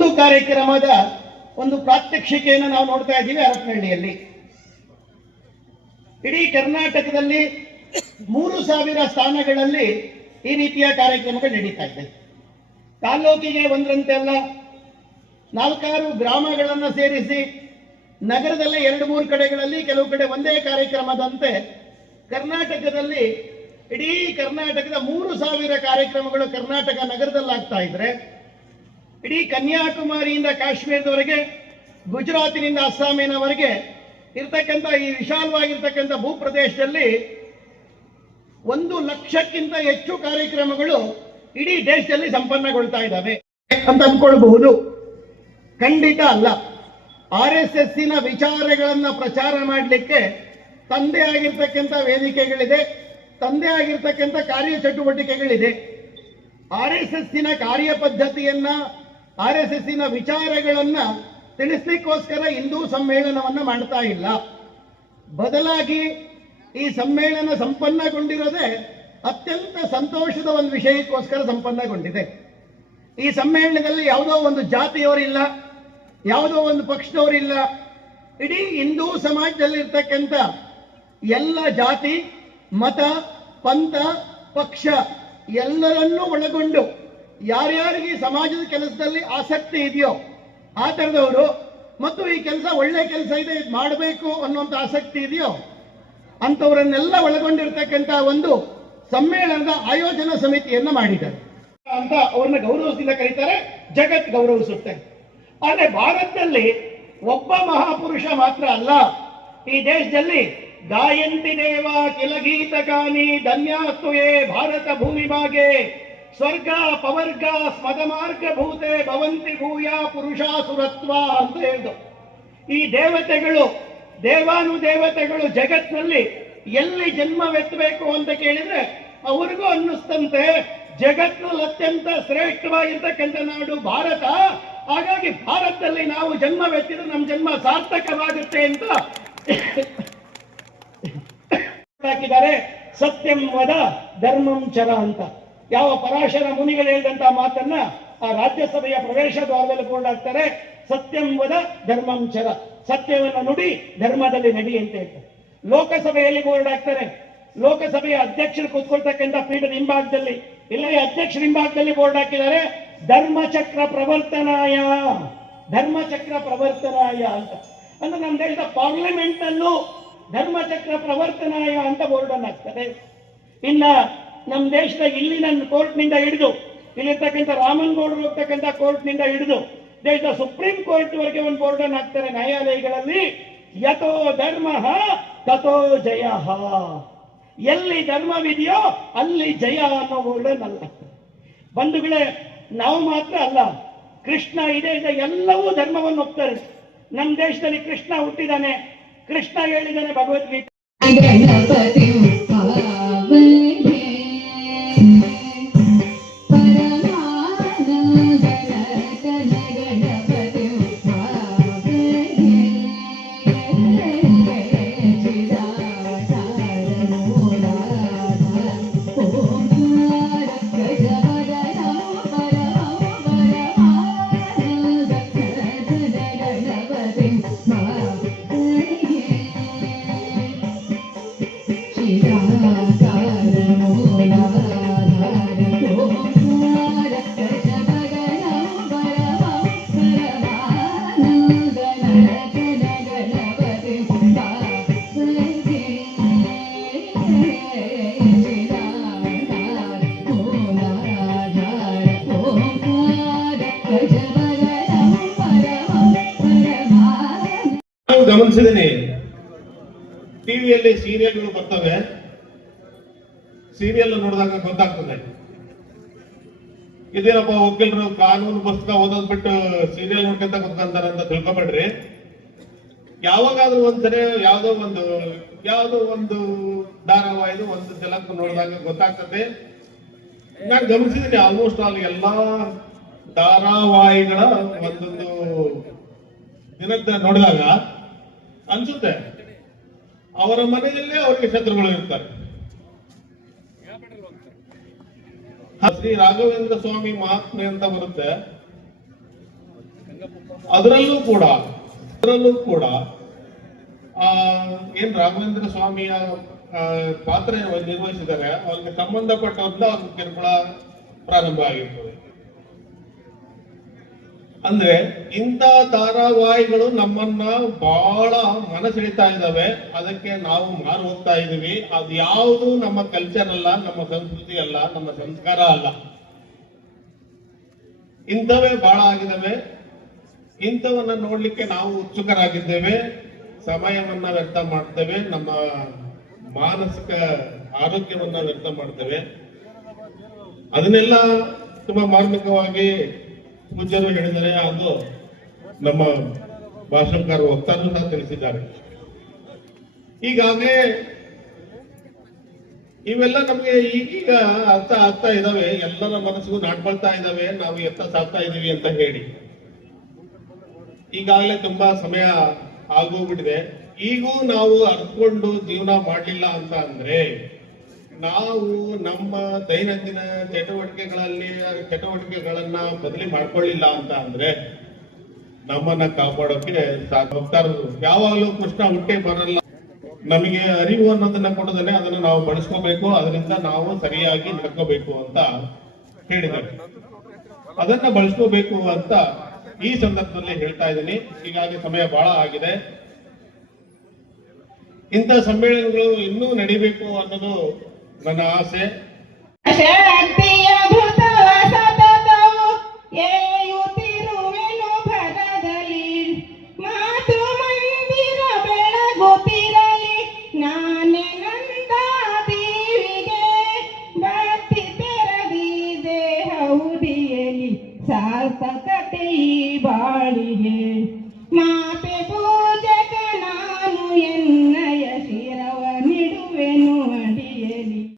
ಒಂದು ಕಾರ್ಯಕ್ರಮದ ಒಂದು ಪ್ರಾತ್ಯಕ್ಷಿಕೆಯನ್ನು ನಾವು ನೋಡ್ತಾ ಇದ್ದೀವಿ ಹರಪನಹಳ್ಳಿಯಲ್ಲಿ ಇಡೀ ಕರ್ನಾಟಕದಲ್ಲಿ ಮೂರು ಸಾವಿರ ಸ್ಥಾನಗಳಲ್ಲಿ ಈ ರೀತಿಯ ಕಾರ್ಯಕ್ರಮಗಳು ನಡೀತಾ ಇದೆ. ತಾಲೂಕಿಗೆ ಒಂದರಂತೆ ಅಲ್ಲ, ನಾಲ್ಕಾರು ಗ್ರಾಮಗಳನ್ನು ಸೇರಿಸಿ ನಗರದಲ್ಲೇ ಎರಡು ಮೂರು ಕಡೆಗಳಲ್ಲಿ ಕೆಲವು ಕಡೆ ಒಂದೇ ಕಾರ್ಯಕ್ರಮದಂತೆ ಕರ್ನಾಟಕದಲ್ಲಿ ಇಡೀ ಕರ್ನಾಟಕದ ಮೂರು ಸಾವಿರ ಕಾರ್ಯಕ್ರಮಗಳು ಕರ್ನಾಟಕ ನಗರದಲ್ಲಾಗ್ತಾ ಇದ್ರೆ ಇಡೀ ಕನ್ಯಾಕುಮಾರಿಯಿಂದ ಕಾಶ್ಮೀರದವರೆಗೆ, ಗುಜರಾತಿನಿಂದ ಅಸ್ಸಾಮಿನವರೆಗೆ ಇರ್ತಕ್ಕಂಥ ಈ ವಿಶಾಲವಾಗಿರ್ತಕ್ಕಂಥ ಭೂಪ್ರದೇಶದಲ್ಲಿ ಒಂದು ಲಕ್ಷಕ್ಕಿಂತ ಹೆಚ್ಚು ಕಾರ್ಯಕ್ರಮಗಳು ಇಡೀ ದೇಶದಲ್ಲಿ ಸಂಪನ್ನಗೊಳ್ತಾ ಇದ್ದಾವೆ ಅಂತ ಅನ್ಕೊಳ್ಬಹುದು ಖಂಡಿತ ಅಲ್ಲ. ಆರ್ ಎಸ್ ಎಸ್ಸಿನ ವಿಚಾರಗಳನ್ನ ಪ್ರಚಾರ ಮಾಡಲಿಕ್ಕೆ ತಂದೆ ಆಗಿರ್ತಕ್ಕಂಥ ವೇದಿಕೆಗಳಿದೆ, ತಂದೆ ಆಗಿರ್ತಕ್ಕಂಥ ಕಾರ್ಯಚಟುವಟಿಕೆಗಳಿದೆ. ಆರ್ ಎಸ್ ಎಸ್ಸಿನ ಕಾರ್ಯ ಪದ್ಧತಿಯನ್ನ ಆರ್ ಎಸ್ ಎಸ್ಸಿನ ವಿಚಾರಗಳನ್ನ ತಿಳಿಸ್ಲಿಕ್ಕೋಸ್ಕರ ಹಿಂದೂ ಸಮ್ಮೇಳನವನ್ನ ಮಾಡ್ತಾ ಇಲ್ಲ. ಬದಲಾಗಿ ಈ ಸಮ್ಮೇಳನ ಸಂಪನ್ನಗೊಂಡಿರೋದೇ ಅತ್ಯಂತ ಸಂತೋಷದ ಒಂದು ವಿಷಯಕ್ಕೋಸ್ಕರ ಸಂಪನ್ನಗೊಂಡಿದೆ. ಈ ಸಮ್ಮೇಳನದಲ್ಲಿ ಯಾವುದೋ ಒಂದು ಜಾತಿಯವರಿಲ್ಲ, ಯಾವುದೋ ಒಂದು ಪಕ್ಷದವರಿಲ್ಲ. ಇಡೀ ಹಿಂದೂ ಸಮಾಜದಲ್ಲಿರ್ತಕ್ಕಂಥ ಎಲ್ಲ ಜಾತಿ, ಮತ, ಪಂಥ, ಪಕ್ಷ ಎಲ್ಲರನ್ನೂ ಒಳಗೊಂಡು ಯಾರ್ಯಾರಿಗೆ ಸಮಾಜದ ಕೆಲಸದಲ್ಲಿ ಆಸಕ್ತಿ ಇದೆಯೋ ಆ ಥರದವರು, ಮತ್ತು ಈ ಕೆಲಸ ಒಳ್ಳೆ ಕೆಲಸ ಇದೆ, ಇದು ಮಾಡಬೇಕು ಅನ್ನುವಂಥ ಆಸಕ್ತಿ ಇದೆಯೋ, ಅಂಥವರನ್ನೆಲ್ಲ ಒಳಗೊಂಡಿರ್ತಕ್ಕಂಥ ಒಂದು ಸಮ್ಮೇಳನದ ಆಯೋಜನಾ ಸಮಿತಿಯನ್ನು ಮಾಡಿದ್ದಾರೆ. ಅಂತ ಅವ್ರನ್ನ ಗೌರವದಿಂದ ಕರೀತಾರೆ, ಜಗತ್ ಗೌರವಿಸುತ್ತೆ. ಆದ್ರೆ ಭಾರತದಲ್ಲಿ ಒಬ್ಬ ಮಹಾಪುರುಷ ಮಾತ್ರ ಅಲ್ಲ, ಈ ದೇಶದಲ್ಲಿ ಗಾಯಂತಿ ದೇವ ಕಿಲಗೀತಗಾನಿ ಧನ್ಯಾಸ್ತುಯೇ ಭಾರತ ಭೂಮಿ ಬಾಗೆ ಸ್ವರ್ಗ ಪವರ್ಗ ಸ್ಮದ ಮಾರ್ಗ ಭೂತೆ ಭವಂತಿ ಭೂಯ ಪುರುಷಾಸುರತ್ವ ಅಂತ ಹೇಳಿದ್ರು ಈ ದೇವತೆಗಳು ದೇವಾನು ದೇವತೆಗಳು ಜಗತ್ನಲ್ಲಿ ಎಲ್ಲಿ ಜನ್ಮವೆತ್ತಬೇಕು ಅಂತ ಕೇಳಿದ್ರೆ ಅವ್ರಿಗೂ ಅನ್ನಿಸ್ತಂತೆ. ಜಗತ್ನಲ್ಲಿ ಅತ್ಯಂತ ಶ್ರೇಷ್ಠವಾಗಿರ್ತಕ್ಕಂಥ ನಾಡು ಭಾರತ. ಹಾಗಾಗಿ ಭಾರತದಲ್ಲಿ ನಾವು ಜನ್ಮವೆತ್ತಿದ್ರೆ ನಮ್ಮ ಜನ್ಮ ಸಾರ್ಥಕವಾಗುತ್ತೆ ಅಂತ ಹಾಕಿದ್ದಾರೆ. ಸತ್ಯಂ ವದ ಧರ್ಮಂ ಚರ ಅಂತ. ಯಾವ ಪರಾಶರ ಮುನಿಗಳು ಹೇಳಿದಂತ ಮಾತನ್ನ ಆ ರಾಜ್ಯಸಭೆಯ ಪ್ರವೇಶ ದ್ವಾರದಲ್ಲಿ ಬೋರ್ಡ್ ಹಾಕ್ತಾರೆ ಧರ್ಮಂಚರ ಸತ್ಯವನ್ನು ನುಡಿ ಧರ್ಮದಲ್ಲಿ ನಡಿ ಅಂತ ಹೇಳ್ತಾರೆ. ಲೋಕಸಭೆಯಲ್ಲಿ ಬೋರ್ಡ್ ಹಾಕ್ತಾರೆ ಲೋಕಸಭೆಯ ಅಧ್ಯಕ್ಷರು ಕೂತ್ಕೊಳ್ತಕ್ಕಂಥ ಪೀಠದ ಹಿಂಭಾಗದಲ್ಲಿ, ಇಲ್ಲ ಅಧ್ಯಕ್ಷರ ಹಿಂಭಾಗದಲ್ಲಿ ಬೋರ್ಡ್ ಹಾಕಿದ್ದಾರೆ ಧರ್ಮಚಕ್ರ ಪ್ರವರ್ತನಾಯ. ಧರ್ಮಚಕ್ರ ಪ್ರವರ್ತನಾಯ ಅಂತ. ಅಂದ್ರೆ ನಮ್ಮ ದೇಶದ ಪಾರ್ಲಿಮೆಂಟ್ ನಲ್ಲೂ ಧರ್ಮಚಕ್ರ ಪ್ರವರ್ತನಾಯ ಅಂತ ಬೋರ್ಡ್ ಅನ್ನು ಹಾಕ್ತಾರೆ. ಇನ್ನ ನಮ್ಮ ದೇಶದ ಇಲ್ಲಿನ ಕೋರ್ಟ್ನಿಂದ ಹಿಡಿದು ಇಲ್ಲಿರ್ತಕ್ಕಂಥ ರಾಮನ್ಗೌಡರು ಹೋಗ್ತಕ್ಕಂಥ ಕೋರ್ಟ್ನಿಂದ ಹಿಡಿದು, ದೇಶದ ಸುಪ್ರೀಂ ಕೋರ್ಟ್ ವರೆಗೆ ಒಂದು ಬೋರ್ಡ್ ಅನ್ನು ಹಾಕ್ತಾರೆ ನ್ಯಾಯಾಲಯಗಳಲ್ಲಿ, ಯಥೋ ಧರ್ಮ ತಥೋ ಜಯ. ಎಲ್ಲಿ ಧರ್ಮವಿದೆಯೋ ಅಲ್ಲಿ ಜಯ ಅನ್ನೋ ಬೋರ್ಡ್ ಅಲ್ಲ ಬಂಧುಗಳೇ, ನಾವು ಮಾತ್ರ ಅಲ್ಲ, ಕೃಷ್ಣ, ಇದೆ ಇದೆ, ಎಲ್ಲವೂ ಧರ್ಮವನ್ನು ಒಪ್ತಾರೆ. ನಮ್ಮ ದೇಶದಲ್ಲಿ ಕೃಷ್ಣ ಹುಟ್ಟಿದಾನೆ. ಕೃಷ್ಣ ಹೇಳಿದಾನೆ ಭಗವದ್ಗೀತೆ. ಗಮನಿಸಿದ್ದೀನಿ ಟಿವಿಯಲ್ಲಿ ಸೀರಿಯಲ್ಗಳು ಬರ್ತವೆ. ಸೀರಿಯಲ್ ನೋಡಿದಾಗ ಗೊತ್ತಾಗ್ತದೆ. ಇದೇನಪ್ಪ ವಕೀಲರು ಕಾನೂನು ಪುಸ್ತಕ ಓದೋದ್ ಬಿಟ್ಟು ಸೀರಿಯಲ್ ನೋಡ್ಕೊಂತ ಕುತ್ಕೊಂತಾರೆ ಅಂತ ತಿಳ್ಕೊಬೇಡ್ರಿ. ಯಾವಾಗಾದ್ರೂ ಒಂದ್ಸರಿ ಯಾವ್ದೋ ಒಂದು ಯಾವ್ದೋ ಒಂದು ಧಾರಾವಾಹಿದು ಒಂದು ಜಲಕ್ ನೋಡಿದಾಗ ಗೊತ್ತಾಗ್ತದೆ. ನಾನು ಗಮನಿಸಿದೀನಿ ಆಲ್ಮೋಸ್ಟ್ ಆಲ್ ಎಲ್ಲಾ ಧಾರಾವಾಹಿಗಳ ಒಂದೊಂದು ದಿನದ ನೋಡಿದಾಗ ಅನ್ಸುತ್ತೆ. ಅವರ ಮನೆಯಲ್ಲೇ ಅವರಿಗೆ ಶತ್ರುಗಳು ಇರ್ತಾರೆ. ಶ್ರೀ ರಾಘವೇಂದ್ರ ಸ್ವಾಮಿ ಮಹಾತ್ಮೆ ಅಂತ ಬರುತ್ತೆ. ಅದರಲ್ಲೂ ಕೂಡ ಅದರಲ್ಲೂ ಕೂಡ, ಆ, ಏನ್ ರಾಘವೇಂದ್ರ ಸ್ವಾಮಿಯ ಪಾತ್ರ ನಿರ್ವಹಿಸಿದ್ದಾರೆ, ಅವ್ರಿಗೆ ಸಂಬಂಧಪಟ್ಟವ್ರಿಂದ ಕೂಡ ಕಿರುಕುಳ ಪ್ರಾರಂಭ ಆಗಿರ್ತದೆ. ಅಂದ್ರೆ ಇಂಥ ಧಾರಾವಾಹಿಗಳು ನಮ್ಮನ್ನ ಬಹಳ ಮನಸೆಳಿತಾ ಇದಾವೆ. ಅದಕ್ಕೆ ನಾವು ಮಾರು ಹೋಗ್ತಾ ಇದೀವಿ. ಅದು ಯಾವುದು ನಮ್ಮ ಕಲ್ಚರ್ ಅಲ್ಲ, ನಮ್ಮ ಸಂಸ್ಕೃತಿ ಅಲ್ಲ, ನಮ್ಮ ಸಂಸ್ಕಾರ ಅಲ್ಲ. ಇಂಥವೇ ಬಹಳ ಆಗಿದ್ದಾವೆ ಇಂಥವನ್ನ ನೋಡ್ಲಿಕ್ಕೆ ನಾವು ಉತ್ಸುಕರಾಗಿದ್ದೇವೆ. ಸಮಯವನ್ನ ವ್ಯರ್ಥ ಮಾಡ್ತೇವೆ. ನಮ್ಮ ಮಾನಸಿಕ ಆರೋಗ್ಯವನ್ನ ವ್ಯರ್ಥ ಮಾಡ್ತೇವೆ. ಅದನ್ನೆಲ್ಲ ತುಂಬಾ ಮಾರ್ಮಿಕವಾಗಿ ಪೂಜ್ಯರು ಹೇಳಿದರೆ ಅದು ನಮ್ಮ ಭಾಷಣಕಾರ ವಕ್ತಾರರು ಸಹ ತಿಳಿಸಿದ್ದಾರೆ. ಈಗಾಗಲೇ ಇವೆಲ್ಲ ನಮಗೆ ಈಗೀಗ ಅರ್ಥ ಆಗ್ತಾ ಇದಾವೆ, ಎಲ್ಲರ ಮನಸ್ಸಿಗೂ ನಾಟ್ಕೊಳ್ತಾ ಇದಾವೆ, ನಾವು ಎತ್ತ ಸಾಕ್ತಾ ಇದೀವಿ ಅಂತ ಹೇಳಿ. ಈಗಾಗಲೇ ತುಂಬಾ ಸಮಯ ಆಗೋಗ್ಬಿಟ್ಟಿದೆ. ಈಗೂ ನಾವು ಅರ್ಥಕೊಂಡು ಜೀವನ ಮಾಡಲಿಲ್ಲ ಅಂತ ಅಂದ್ರೆ ನಾವು ನಮ್ಮ ದೈನಂದಿನ ಚಟುವಟಿಕೆಗಳಲ್ಲಿ, ಚಟುವಟಿಕೆಗಳನ್ನ ಬದಲಿ ಮಾಡ್ಕೊಳ್ಳಿಲ್ಲ ಅಂತ ಅಂದ್ರೆ ನಮ್ಮನ್ನ ಕಾಪಾಡೋಕೆ ಸಾಕು. ಇರೋದು ಯಾವಾಗಲೂ ಕೃಷ್ಣ ಹುಟ್ಟೆ ಬರಲ್ಲ. ನಮಗೆ ಅರಿವು ಅನ್ನೋದನ್ನ ಕೊಡೋದನ್ನೇ ಅದನ್ನ ನಾವು ಬಳಸ್ಕೋಬೇಕು, ಅದರಿಂದ ನಾವು ಸರಿಯಾಗಿ ನಡ್ಕೋಬೇಕು ಅಂತ ಹೇಳಿದ್ದಾರೆ. ಅದನ್ನ ಬಳಸ್ಕೋಬೇಕು ಅಂತ ಈ ಸಂದರ್ಭದಲ್ಲಿ ಹೇಳ್ತಾ ಇದ್ದೀನಿ. ಹೀಗಾಗಿ ಸಮಯ ಬಹಳ ಆಗಿದೆ. ಇಂಥ ಸಮ್ಮೇಳನಗಳು ಇನ್ನೂ ನಡಿಬೇಕು ಅನ್ನೋದು ನನ್ನ ಆಸೆ ಶಕ್ತಿಯ ಭೂತವ ಸತತವು ಏಯುತ್ತಿರುವೆನು